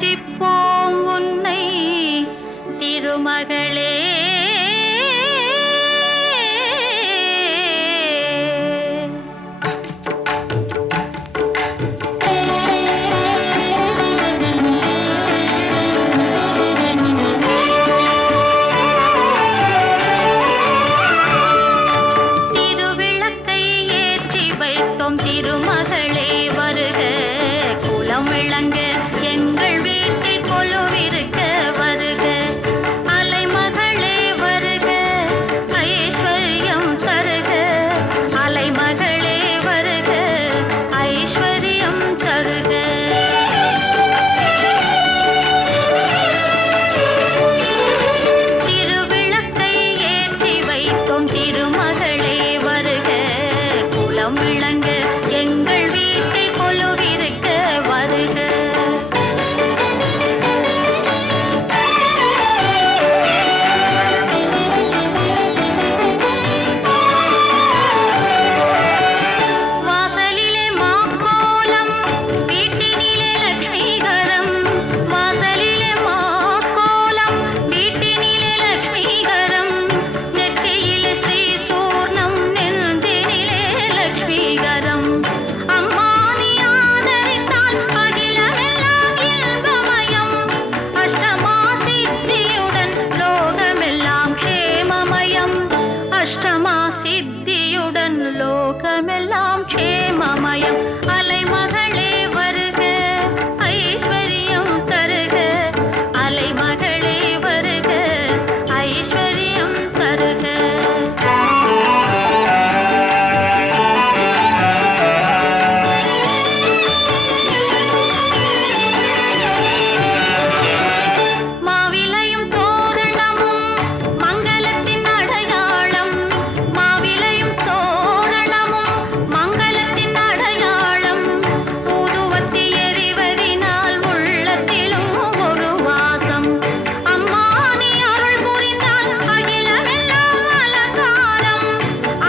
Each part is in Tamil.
பூஜிப்போம் உன்னை திருமகளே. திருமகளே வருக, குலம் விளங்க எங்கள் வீட்டில் கொலுவிருக்க வருக. அலைமகளே வருக, ஐஸ்வர்யம் தருக. அலைமகளே வருக, ஐஸ்வர்யம் தருக. திருவிளக்கை ஏற்றி வைத்தோம் திருமகளே வருக, குலம் விளங்க எங்கள் வீட்டில் கொலுவிருக்க வருக. வாசலிலே மாக்கோலம், வீட்டினிலே லட்சுமிகரம். வாசலிலே மாக்கோலம், வீட்டினிலே லட்சுமிகரம். நெற்றியிலே ஸ்ரீ சூர்ணம், நெஞ்சினிலே லட்சுமிகரம். அஷ்டமா சித்தியுடன் லோகமெல்லாம் க்ஷேமமயம். அலைமகளே வருக, ஐஸ்வர்யம் தருக. அலைமகளே வருக, ஐஸ்வர்யம் தருக. மாவிலையும் தோரணமும் மங்களத்தின் அடையாளம். மாவிலையும் தோரணமும் மங்களத்தின் அடையாளம். ஊதுவத்தி எறிவதினால் உள்ளத்திலும் ஒரு வாசம். அம்மா நீ அருள் புரிந்தால் அகிலமெல்லாம் அலங்காரம்.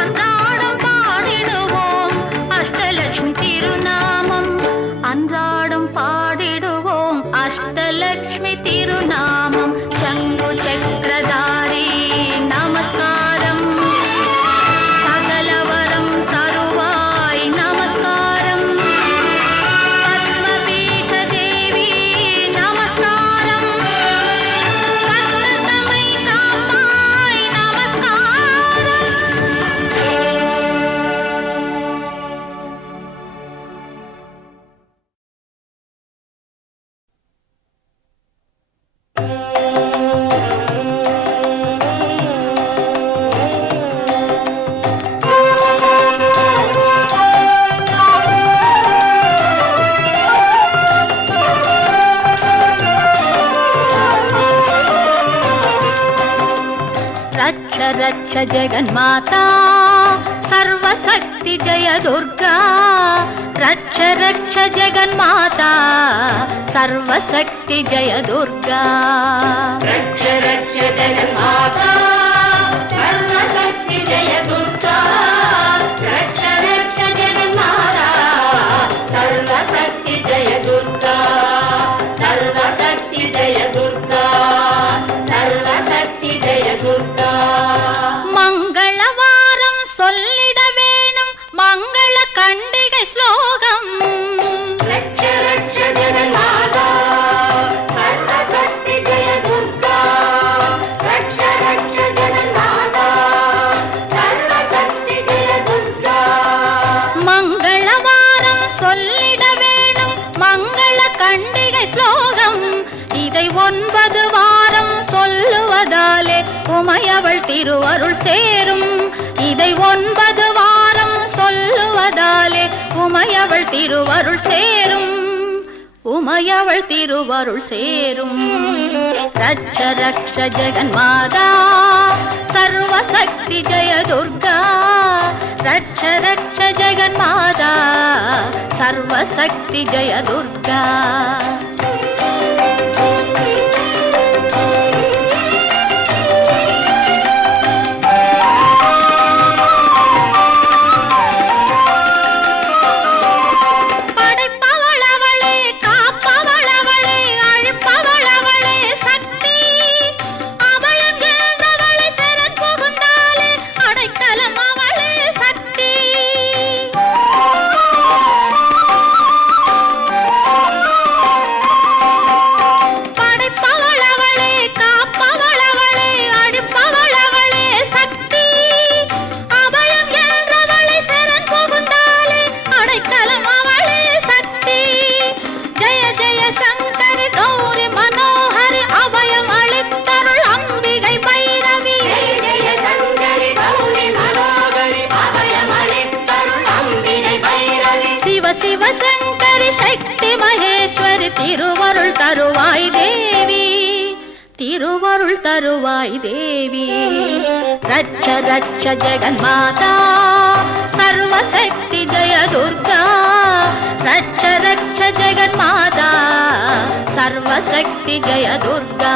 அன்றாடம் பாடிடுவோம் அஷ்டலட்சுமி திருநாமம். அன்றாடம் பாடிடுவோம் அஷ்டலட்சுமி திருநாமம். சங்கு சக்கரதாரி நமஸ்காரம், சகலவரம் தருவாய் நமஸ்காரம். பத்மபீட தேவி நமஸ்காரம், சத்ரதமை காப்பாய் நமஸ்காரம். रक्ष रक्ष जगन्माता सर्वशक्ति जय दुर्गा. रक्ष रक्ष जगन्माता सर्वशक्ति जय दुर्गा. रक्ष रक्ष जगन्माता सर्वशक्ति जय दुर्गा. रक्ष रक्ष जगन्माता सर्वशक्ति जय दुर्गा. सर्वशक्ति जय दुर्गा. सर्वशक्ति जय दुर्गा. மங்களவாரம் சொல்லிட வேணும் மங்கள கண்டிகை ஸ்லோகம். ரக்ஷ ரக்ஷ ஜெகன்மாதா சர்வசக்தி ஜெய துர்கா. ரக்ஷ ரக்ஷ ஜெகன்மாதா சர்வசக்தி ஜெய துர்கா. மங்களவாரம் சொல்லிட வேணும் மங்கள கண்டிகை ஸ்லோகம். இதை 9 வாரம் சொல்லுவதாலே உமையவள் திருவருள் சேரும். இதை 9 வாரம் சொல்லுவதாலே உமையவள் திருவருள் சேரும். உமையவள் திருவருள் சேரும். ரக்ஷ ரக்ஷ ஜெகன்மாதா சர்வசக்தி ஜெய துர்கா. ரக்ஷ ரக்ஷ ஜெகன்மாதா சர்வசக்தி ஜெய துர்கா. படைப்பவளவளே காப்பவளவளே அழ தருவாய் தேவி, திருவருள் தருவாய் தேவி. ரட்ச ரட்ச ஜெகன்மாதா சர்வசக்தி ஜெய துர்கா. ரட்ச ரட்ச ஜெகன்மாதா சர்வசக்தி ஜெய துர்கா.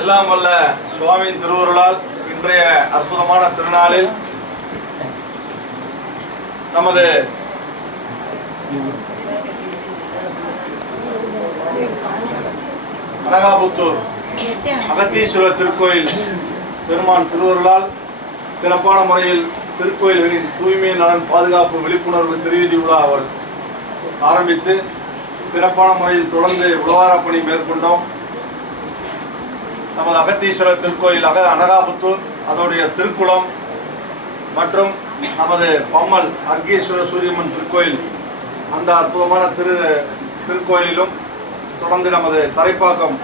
எல்லாம் வல்ல சுவாமியின் திருவருளால் இன்றைய அற்புதமான திருநாளில் நமது அனகாபுத்தூர் அகத்தீஸ்வரர் திருக்கோயில் பெருமான் திருவருளால் சிறப்பான முறையில் திருக்கோயில்களின் தூய்மை நலன் பாதுகாப்பு விழிப்புணர்வு திருவீதி விழா அவர் ஆரம்பித்து சிறப்பான முறையில் தொடர்ந்து உழவாரப் பணி மேற்கொண்டோம். நமது அகத்தீஸ்வரர் திருக்கோயில் அனகாபுத்தூர் அதோடைய திருக்குளம் மற்றும் நமது பம்மல் அர்கீஸ்வரர் சூரியம்மன் திருக்கோயில் அந்த அற்புதமான திருக்கோயிலிலும் தொடர்ந்து நமது தரைப்பாக்கம்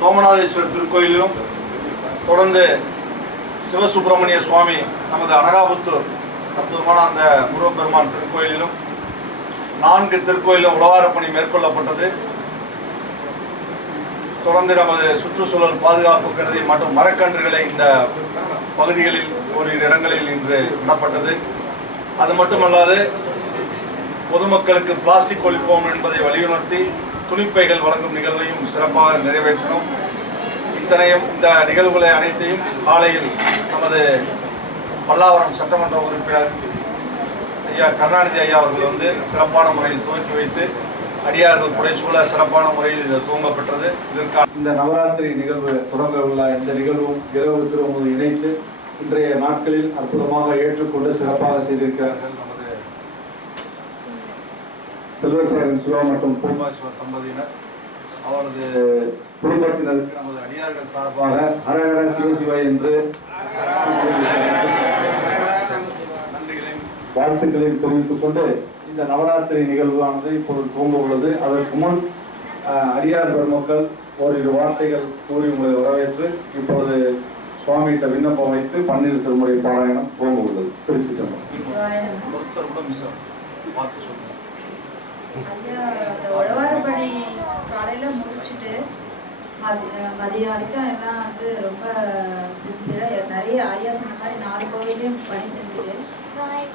சோமநாதேஸ்வரர் திருக்கோயிலிலும் தொடர்ந்து சிவசுப்பிரமணிய சுவாமி நமது அனகாபுத்தூர் அற்புதமான அந்த முருகப்பெருமான் திருக்கோயிலிலும் 4 திருக்கோயிலும் உழவாரப் பணி மேற்கொள்ளப்பட்டது. தொடர்ந்து நமது சுற்றுச்சூழல் பாதுகாப்பு கருதி மற்றும் மரக்கன்றுகளை இந்த பகுதிகளில் ஓரிரு இடங்களில் இன்று நடப்பட்டது. அது மட்டுமல்லாது பொதுமக்களுக்கு பிளாஸ்டிக் ஒழிப்போம் என்பதை வலியுறுத்தி துணிப்பைகள் வழங்கும் நிகழ்வையும் சிறப்பாக நிறைவேற்றினோம். இத்தனையும் இந்த நிகழ்வுகளை அனைத்தையும் காலையில் நமது பல்லாவரம் சட்டமன்ற உறுப்பினர் ஐயா கருணாநிதி ஐயா அவர்கள் வந்து சிறப்பான முறையில் துவக்கி வைத்து அடியார்கள் புடைசூழ சிறப்பான முறையில் இது துவங்கப்பட்டது. இதற்கான இந்த நவராத்திரி நிகழ்வு தொடங்க உள்ள இந்த நிகழ்வும் இரவு திரும்பவும் இணைத்து இன்றைய நாட்களில் அற்புதமாக ஏற்றுக்கொண்டு சிறப்பாக செய்திருக்கிறார்கள் நமது செல்வசேகரன் சிவா மற்றும் பூர்மாஸ்வர் தம்பதியினர். அவரது குடும்பத்தினருக்கு நமது அடியார்கள் சார்பாக ஹரஹர சிவசிவா என்று வாழ்த்துக்களையும் தெரிவித்துக் கொண்டு இந்த நவராத்திரி நிகழ்வானது இப்பொழுது துவங்க உள்ளது. அதற்கு முன் அடியார் பெருமக்கள் ஓரிரு வார்த்தைகள் கூறி உங்களை வரவேற்று இப்பொழுது சுவாமிகிட்ட விண்ணப்பம் வைத்து பன்னிரு திருமுறை பாராயணம் துவங்க உள்ளது. திருச்சிட்டம்பரம். உழவாரப்பணி காலையில முடிச்சுட்டு மதியம் வரைக்கும் எல்லாம் வந்து ரொம்ப நிறைய ஐயா சொன்ன மாதிரி 4 கோவிலையும் பணி செஞ்சுட்டு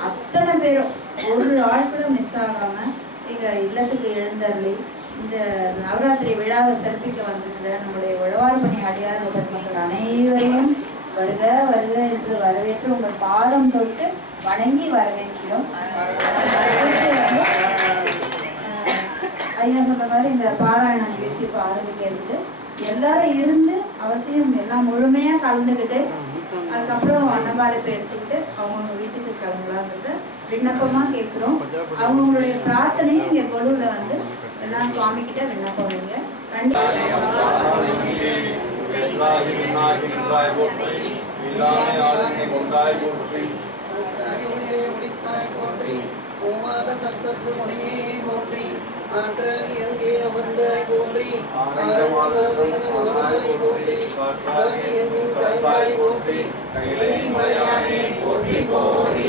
அத்தனை பேரும் ஒரு ஆட்களும் மிஸ் ஆகாம எங்க இல்லத்துக்கு எழுந்தருளி இந்த நவராத்திரி விழாவை சிறப்பிக்க வந்திருக்கிற நம்முடைய உழவாரப்பணி அடியார் மக்கள் அனைவரையும் வருக வருக என்று வரவேற்று உங்கள் பாதம் தொட்டு வணங்கி வரவேற்கிறோம். ஐயா சொன்ன மாதிரி இந்த பாராயண நிகழ்ச்சி இப்போ ஆரம்பிக்கிறது எல்லாரும் இருந்து அவசியம் எல்லாம் முழுமையா கலந்துக்கிட்டு அதுக்கப்புறம் அன்னபாரத்தை எடுத்துக்கிட்டு அவங்கவுங்க வீட்டுக்கு கிளம்பலாங்கிறது விண்ணப்பமா கேட்கிறோம். அவங்களுடைய பிரார்த்தனையும் இங்க கொழுவுல வந்து எல்லாம் சுவாமி கிட்ட விண்ணப்பம் வைங்க. சத்தத்து முனையே போற்றி ஆற்றாகி எங்கே அமர்ந்தாய் போற்றி போற்றி போற்றி போற்றி.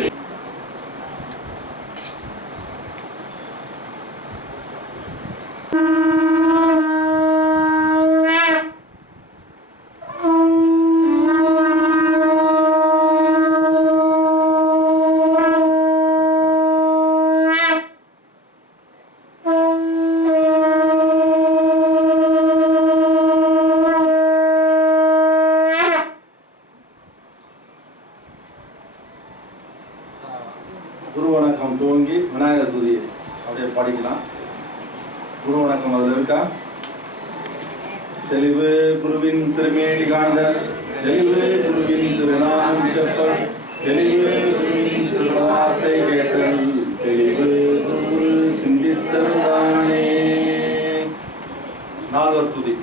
குரு வணக்கம் அதில் இருக்கா? தெளிவு குருவின் திருமேனி காண்ட, தெளிவு குருவின் திருநாமம் செப்பல், தெளிவு குருவின் திருவார்த்தை கேட்டல், தெளிவு குரு சிந்தித்தல் தானே. நால்வர் துதி.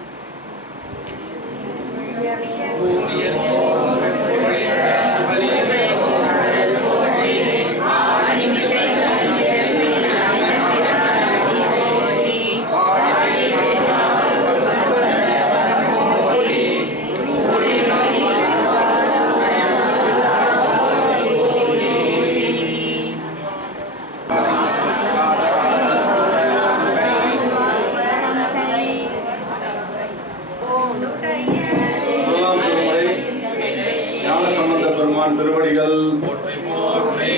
திருவடிகள் போற்றி போற்றி.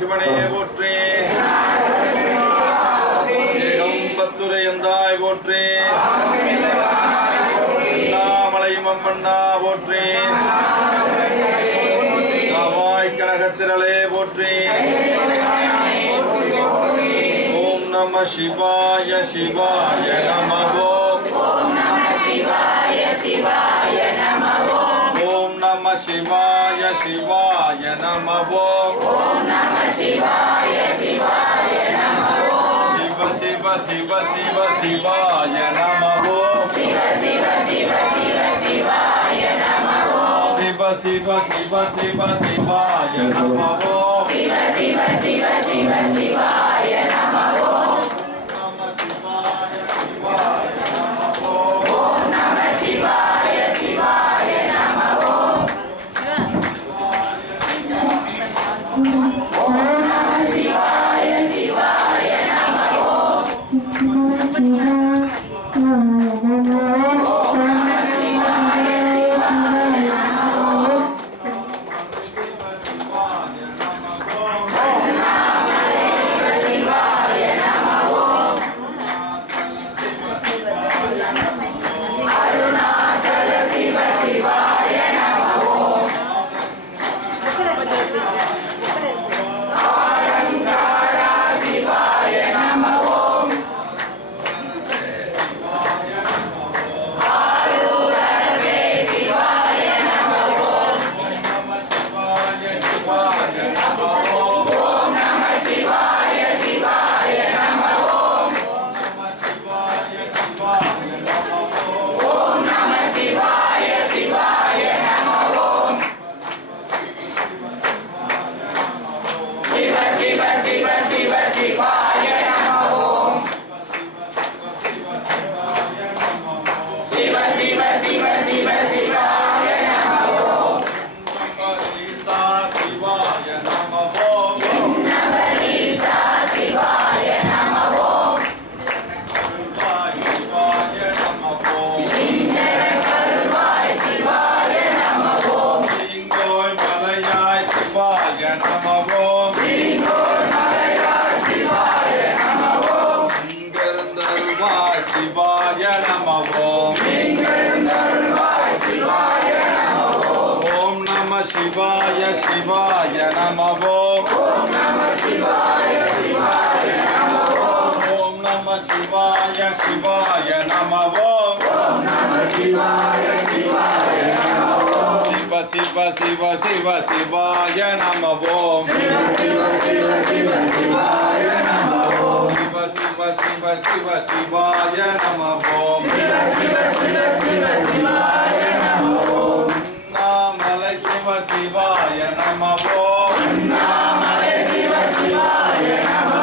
சிவனே போற்றி. ஏகம்பத்துரை எந்தாய் போற்றி. அண்ணாமலை மம்மண்ணா போற்றி. கனகத்திரளே போற்றி. ஓம் நம சிவாய சிவாய நமோ. ஓம் நம சிவாய சிவாய நமோ. ஓம் நம சிவாய சிவாய நமோ. ஓம் நம சிவாய சிவாய நமோ. சிவ சிவ சிவ சிவ சிவாய நமோ. சிவ சிவ சிவ சிவ சிவாய நமோ. சிவ சிவ சிவ சிவ சிவாய நமோ. சிவ சிவ சிவ சிவ சிவாய நமோ. நம சிவாய சிவாய நமோ. ஓம் நம சிவாய சிவாய நமோ. ஓம் நம சிவாய சிவாய நமோ. சிவாய நமோ. ஓம் நம சிவாய சிவாய நமோ. ஓம் நம சிவாய சிவாய நமோ. ஓம் நம சிவாய சிவாய நமோ. ஓம் நம சிவாய சிவாய நமோ. சிவ சிவ சிவ சிவ சிவாய நமோ. சிவ சிவ சிவ சிவ சிவாய நமோ. சிவ சிவ சிவ சிவ சிவாய நமோ. சிவ சிவ சிவ சிவ சிவாய நமோ. அண்ணாமலை சிவ சிவாய நமோ. அண்ணாமலை சிவ சிவாய நமோ.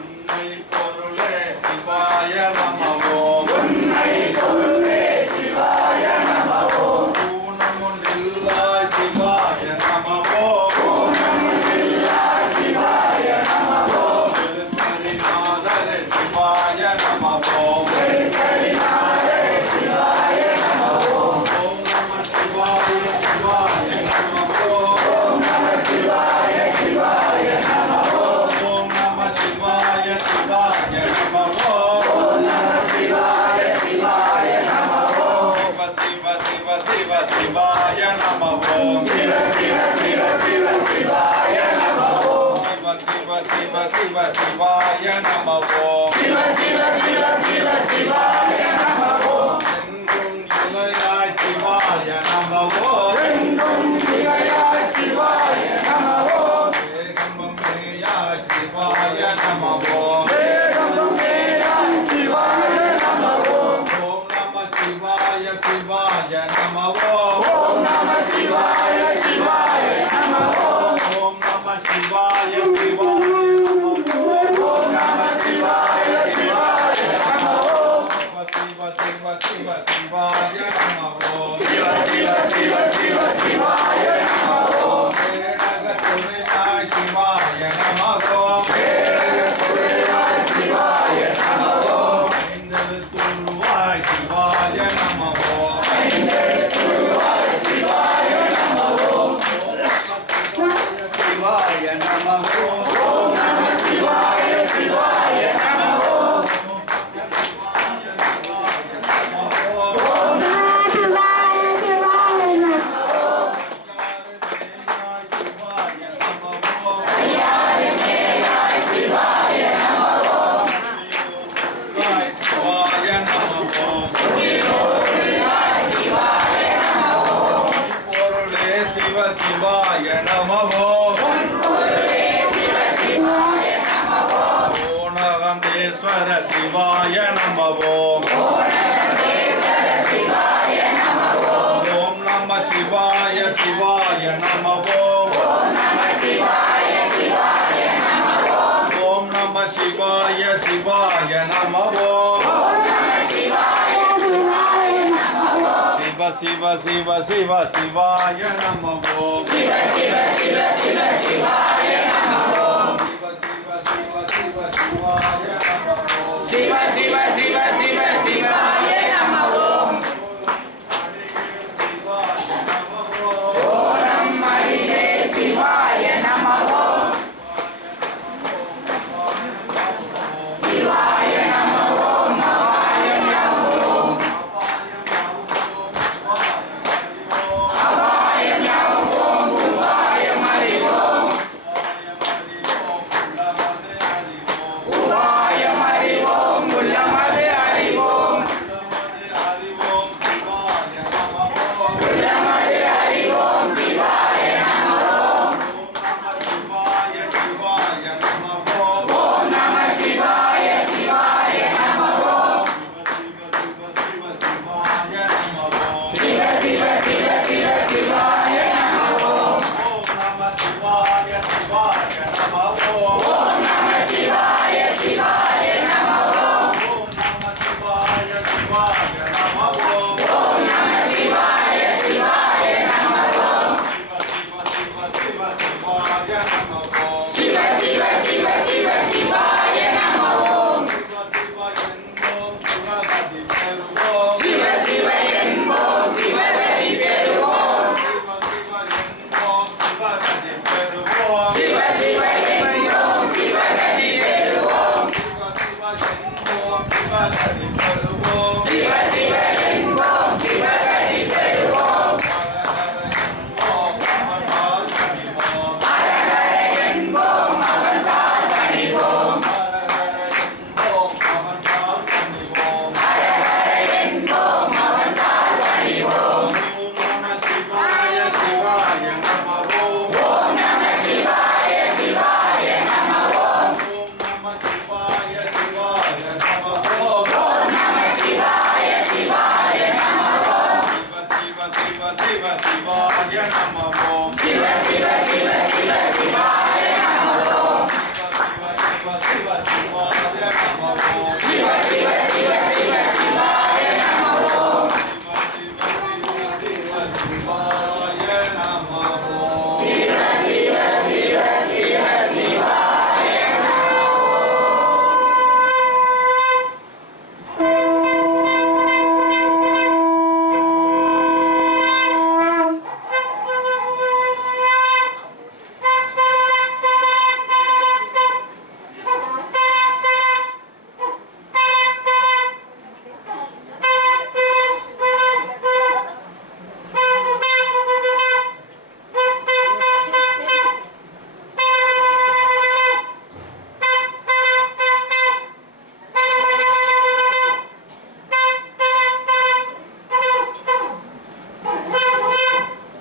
உன்னை பொருளே சிவாய நமோ. உன்னை பொருளே சிவாய நமோ. ஊனமுண்டில்லாய் சிவாய நமோ. ஊனமுண்டில்லாய் சிவாய நமோ. திருத்தரிநாதரே சிவாய நமோ. திருத்தரிநாதரே சிவ சிவ சிவ சிவாய நம ஓம் சிவ சிவ சிவ சிவ சிவாய நம ஓம் எங்கும் இளையாய் சிவாய நம ஓம் எங்கும் இளையாய் சிவாய நம ஓம் ஏகம்பம் மேயாய் சிவாய நம ஓம் ஏகம்பம் மேயாய் சிவாய நம ஓம் ஓம் நம சிவாய சிவாய நம ஓம் ஓம் நம சிவாய சிவாய நம ஓம் ஓம் நம சிவாய சிவாய நம ஓம் நம சிவாய சிவாய நம ஓம் சிவ சிவ சிவ சிவாய நம ஓம் சிவ சிவ சிவ சிவ சிவாய நம ஓம் வேடக துணையாய் சிவாய நம ஓம் வேடக துணையாய் சிவாய நம ஓம் ஐந்தெழுத்துருவாய் சிவாய நம ஓம் ஐந்தெழுத்துருவாய் சிவாய நம ஓம் சிவாய நம ஓம் ஓம் நம சிவாய சிவாய நம ஓம் ஓம் நம சிவாய சிவாய நம ஓம் ஐயாறு மேயாய் சிவாய நம ஓம் சிவாய நம ஓம் சிவாய நம ஓம் பொருளே சிவ சிவாய நம ஓம் பொருளே சிவ சிவாய நம ஓம் ஓணகந்தேஸ்வர சிவாய நம ஓம் ஓணகந்தேஸ்வர சிவாய நம ஓம் ஓம் நம சிவாய சிவாய நம ஓம் ஓம் நம சிவாய சிவாய நம ஓம் ஓம் நம சிவாய சிவாய நம ஓம் ஓம் நம சிவாய சிவாய நம ஓம் சிவ சிவ சிவ சிவ சிவாய நம ஓம் சிவ சிவ சிவ சிவ சிவாய நம ஓம் சிவ சிவ சிவ சிவ சிவாய நம ஓம் ஓரம் மணியே சிவாய நம ஓம் சிவாய நம ஓம் அபாயம் யாவும் அபாயம் யாவும் சுபாயம் அறிவோம் உபாயம் அறிவோம் உள்ளமது அறிவோம் உள்ளமது அறிவோம் சிவாய நம ஓம் ஓம் நம சிவாய சிவாய நம ஓம் சிவ சிவ சிவ சிவ சிவாய நம ஓம் ஓம் நம சிவாய சிவாய நம ஓம் ஓம் நம சிவாய சிவாய நம ஓம் ஓம் நம சிவாய சிவாய நம ஓம் ஓம் நம சிவாய சிவாய நம ஓம் சிவ சிவ சிவ சிவ சிவாய நம ஓம் சிவ சிவ என்போம் சிவகதி பெறுவோம் சிவ சிவ என்போம் சிவகதி பெறுவோம் சிவ சிவ என்போம் சிவகதி பெறுவோம் ஹர ஹர என்போம் அவன் தாழ் பணிவோம் ஹர ஹர என்போம் அவன் தாழ் பணிவோம் ஓம் நம சிவாய சிவாய நம ஓம் ஓம் நம சிவாய சிவாய நம ஓம் ஓம் நம சிவாய சிவாய நம ஓம் ஓம் நம சிவாய சிவாய நம ஓம் சிவ சிவ சிவ சிவாய நம ஓம் சிவ சிவ சிவ சிவ சிவாய நம ஓம் சிவ சிவ சிவ சிவ சிவாய நம ஓம் சிவ சிவ சிவ சிவ சிவாய நம ஓம்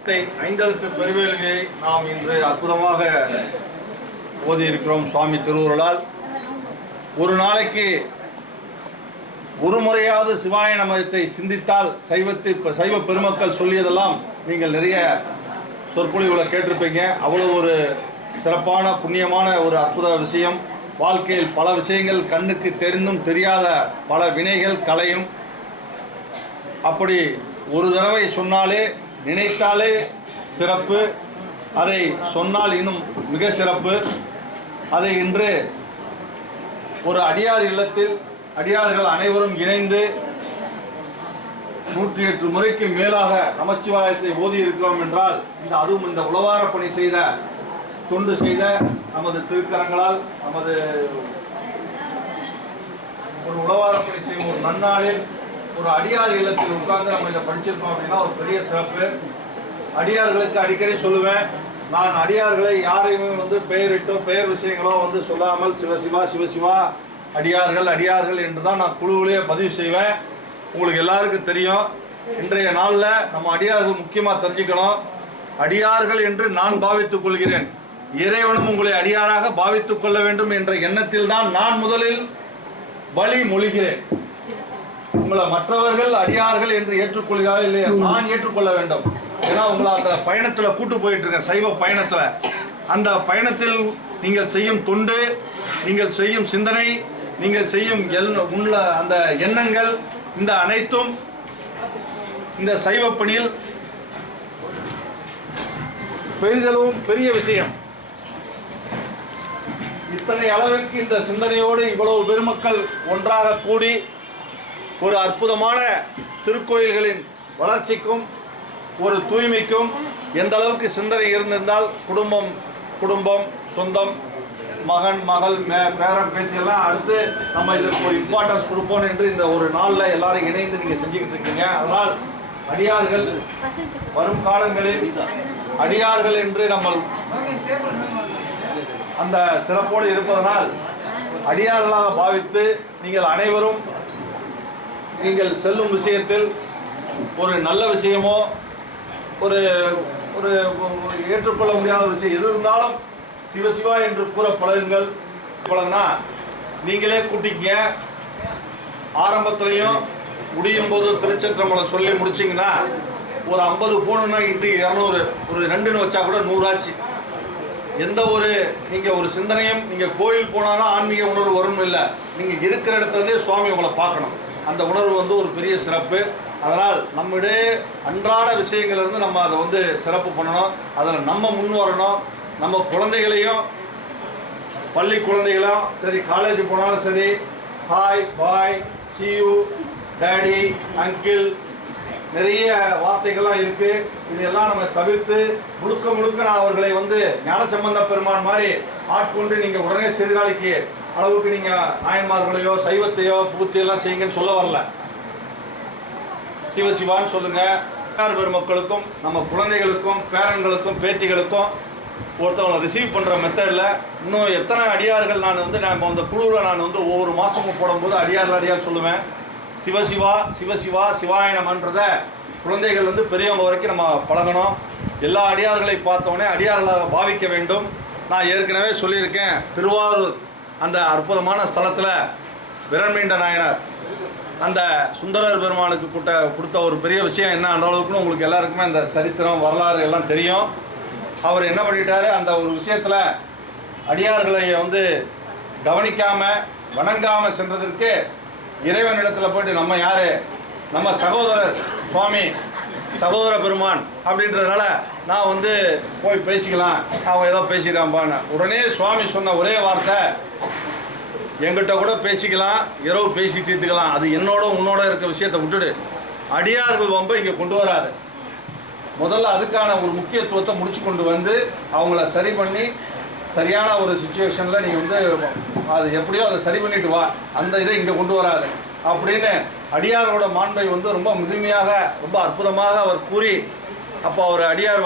ஐந்தெழுத்து பெருவேள்வியை நாம் இன்று அற்புதமாக ஓதியிருக்கிறோம் சுவாமி திருவுருளால். ஒரு நாளைக்கு ஒரு முறையாவது சிவாய நமத்தை சிந்தித்தால் சைவ பெருமக்கள் சொல்லியதெல்லாம் நீங்கள் நிறைய சொற்பொழிவுகளை கேட்டிருப்பீங்க. அவ்வளோ ஒரு சிறப்பான புண்ணியமான ஒரு அற்புத விஷயம். வாழ்க்கையில் பல விஷயங்கள் கண்ணுக்கு தெரிந்தும் தெரியாத பல வினைகள் களையும். அப்படி ஒரு தடவை சொன்னாலே நினைத்தாலே சிறப்பு, அதை சொன்னால் இன்னும் மிக சிறப்பு. அதை இன்று ஒரு அடியார் இல்லத்தில் அடியார்கள் அனைவரும் இணைந்து 108 முறைக்கு மேலாக நமச்சிவாயத்தை ஓதி இருக்கிறோம் என்றால் அதுவும் இந்த உளவார பணி செய்த தொண்டு செய்த நமது திருக்கரங்களால் நமது ஒரு உளவார பணி செய்யும் ஒரு நன்னாளில் ஒரு அடியார் இல்லத்தில் உட்கார்ந்து நம்ம இதை படிச்சிருக்கோம் அப்படின்னா ஒரு பெரிய சிறப்பு. அடியார்களுக்கு அடிக்கடி சொல்லுவேன், நான் அடியார்களை யாரையுமே பெயரிட்டோ பெயர் விஷயங்களோ சொல்லாமல் சிவசிவா சிவசிவா அடியார்கள் என்று தான் நான் குழுவிலேயே பதிவு செய்வேன். உங்களுக்கு எல்லாருக்கும் தெரியும். இன்றைய நாளில் நம்ம அடியார்கள் முக்கியமாக தெரிஞ்சுக்கணும். அடியார்கள் என்று நான் பாவித்துக் கொள்கிறேன், இறைவனும் உங்களை அடியாராக பாவித்துக் கொள்ள வேண்டும் என்ற எண்ணத்தில் தான் நான் முதலில் வழி மொழிகிறேன். உங்களை மற்றவர்கள் அடியார்கள் என்று ஏற்றுக்கொள்கிறார்கள் இல்லையா, நான் ஏற்றுக்கொள்ள வேண்டும். ஏன்னா உங்களை அந்த பயணத்தில் கூட்டு போயிட்டு இருக்கேன், சைவ பயணத்தில். அந்த பயணத்தில் நீங்கள் செய்யும் தொண்டு, நீங்கள் செய்யும் சிந்தனை, நீங்கள் செய்யும் உள்ள அந்த எண்ணங்கள், இந்த அனைத்தும் இந்த சைவ பணியில் பெரிதளவும் பெரிய விஷயம். இத்தனை அளவிற்கு இந்த சிந்தனையோடு இவ்வளவு பெருமக்கள் ஒன்றாக கூடி ஒரு அற்புதமான திருக்கோயில்களின் வளர்ச்சிக்கும் ஒரு தூய்மைக்கும் எந்த அளவுக்கு சிந்தனை இருந்திருந்தால் குடும்பம் சொந்தம் மகன் மகள் பேரன் பேத்தியெல்லாம் அடுத்து நம்ம இதற்கு ஒரு இம்பார்ட்டன்ஸ் கொடுப்போம் என்று இந்த ஒரு நாளில் எல்லாரும் இணைந்து நீங்கள் செஞ்சுக்கிட்டு இருக்கீங்க. அதனால் அடியார்கள் வரும் காலங்களில் அடியார்கள் என்று நம்ம அந்த சிறப்போடு இருப்பதனால் அடியார்களாக பாவித்து நீங்கள் அனைவரும் நீங்கள் செல்லும் விஷயத்தில் ஒரு நல்ல விஷயமோ ஒரு ஒரு ஏற்றுக்கொள்ள முடியாத விஷயம் எது இருந்தாலும் சிவசிவா என்று கூற பழகுங்கள். பழகுனா நீங்களே கூட்டிங்க. ஆரம்பத்திலையும் முடியும் போது திருச்சிற்றம்பலம் சொல்லி முடிச்சிங்கன்னா ஒரு 50 போகணுன்னா இன்ட்டு 200, ஒரு 2ன்னு வச்சா கூட 100 ஆச்சு. எந்த ஒரு நீங்கள் ஒரு சிந்தனையும் நீங்கள் கோயில் போனாலும் ஆன்மீக உணர்வு வரும் இல்லை, நீங்கள் இருக்கிற இடத்துலேருந்தே சுவாமி உங்களை பார்க்கணும். அந்த உணர்வு ஒரு பெரிய சிறப்பு. அதனால் நம்முடைய அன்றாட விஷயங்கள்லேருந்து நம்ம அதை சிறப்பு பண்ணணும். அதில் நம்ம முன் வரணும். நம்ம குழந்தைகளையும் பள்ளி குழந்தைகளும் சரி, காலேஜ் போனாலும் சரி, hi bye C you daddy uncle நிறைய வார்த்தைகள்லாம் இருக்குது. இதெல்லாம் நம்ம தவிர்த்து முழுக்க நான் அவர்களை ஞானசம்பந்த பெருமான் மாதிரி ஆட்கொண்டு நீங்கள் உடனே சிறுநாளைக்கு அளவுக்கு நீங்கள் நாயன்மார்களையோ சைவத்தையோ பூத்தியெல்லாம் செய்யுங்கன்னு சொல்ல வரல. சிவசிவான்னு சொல்லுங்கள். பெருமக்களுக்கும் நம்ம குழந்தைகளுக்கும் பேரன்களுக்கும் பேத்திகளுக்கும் ஒருத்தவங்களை ரிசீவ் பண்ணுற மெத்தடில் இன்னும் எத்தனை அடியார்கள் நான் நம்ம அந்த குழுவில் நான் ஒவ்வொரு மாதமும் போடும்போது அடியார் சொல்லுவேன். சிவசிவா சிவசிவா சிவாயனம்ன்றதை குழந்தைகள் பெரியவங்க வரைக்கும் நம்ம பழகணும். எல்லா அடியார்களை பார்த்தோன்னே அடியார்களாக பாவிக்க வேண்டும். நான் ஏற்கனவே சொல்லியிருக்கேன், திருவாரூர் அந்த அற்புதமான ஸ்தலத்தில் விரண்மீண்ட நாயனார் அந்த சுந்தரர் பெருமானுக்கு கொடுத்த ஒரு பெரிய விஷயம் என்ன, அந்த அளவுக்குன்னு உங்களுக்கு எல்லாருக்குமே அந்த சரித்திரம் வரலாறு எல்லாம் தெரியும். அவர் என்ன பண்ணிட்டாரு, அந்த ஒரு விஷயத்தில் அடியார்களை கவனிக்காமல் வணங்காமல் சென்றதற்கு இறைவனிடத்தில் போய்ட்டு நம்ம யார், நம்ம சகோதரர் சுவாமி சகோதர பெருமான் அப்படின்றதுனால நான் போய் பேசிக்கலாம், அவன் ஏதோ பேசிக்கிறான்பான்னு உடனே சுவாமி சொன்ன ஒரே வார்த்தை, எங்கிட்ட கூட பேசிக்கலாம், இரவு பேசி தீர்த்துக்கலாம், அது என்னோட உன்னோட இருக்க விஷயத்தை விட்டுடு, அடியார்கள் இங்கே கொண்டு வராது. முதல்ல அதுக்கான ஒரு முக்கியத்துவத்தை முடிச்சு கொண்டு அவங்கள சரி பண்ணி சரியான ஒரு சுச்சுவேஷனில் நீ அது எப்படியோ அதை சரி பண்ணிட்டு வா, அந்த இதை இங்கே கொண்டு வராது அப்படின்னு அடியாரோட மாண்பை ரொம்ப முழுமையாக ரொம்ப அற்புதமாக அவர் கூறி, அப்போ அவர் அடியார்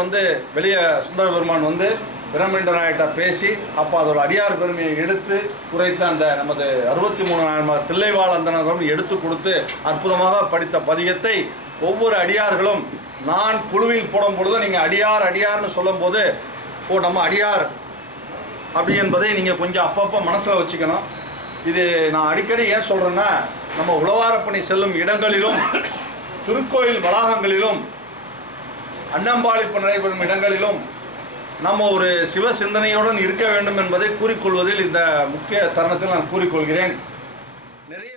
வெளியே சுந்தர பெருமான் பிரம்மண்ட நாயிட்ட பேசி அப்போ அதோட அடியார் பெருமையை எடுத்து குறைத்த அந்த நமது 63 நாயன்மார் தில்லைவாழ் அந்தனரும் எடுத்து கொடுத்து அற்புதமாக படித்த பதிகத்தை ஒவ்வொரு அடியார்களும் நான் குழுவில் போடும் பொழுது நீங்கள் அடியார் அடியார்னு சொல்லும்போது ஓ நம்ம அடியார் அப்படி என்பதை நீங்கள் கொஞ்சம் அப்பப்போ மனசில் வச்சுக்கணும். இது நான் அடிக்கடி ஏன் சொல்கிறேன்னா, நம்ம உழவாரப்பணி செல்லும் இடங்களிலும் திருக்கோயில் வளாகங்களிலும் அன்னம்பாளிப்பு நடைபெறும் இடங்களிலும் நம்ம ஒரு சிவ சிந்தனையுடன் இருக்க வேண்டும் என்பதை கூறிக்கொள்வதில் இந்த முக்கிய தருணத்தில் நான் கூறிக்கொள்கிறேன். நிறைய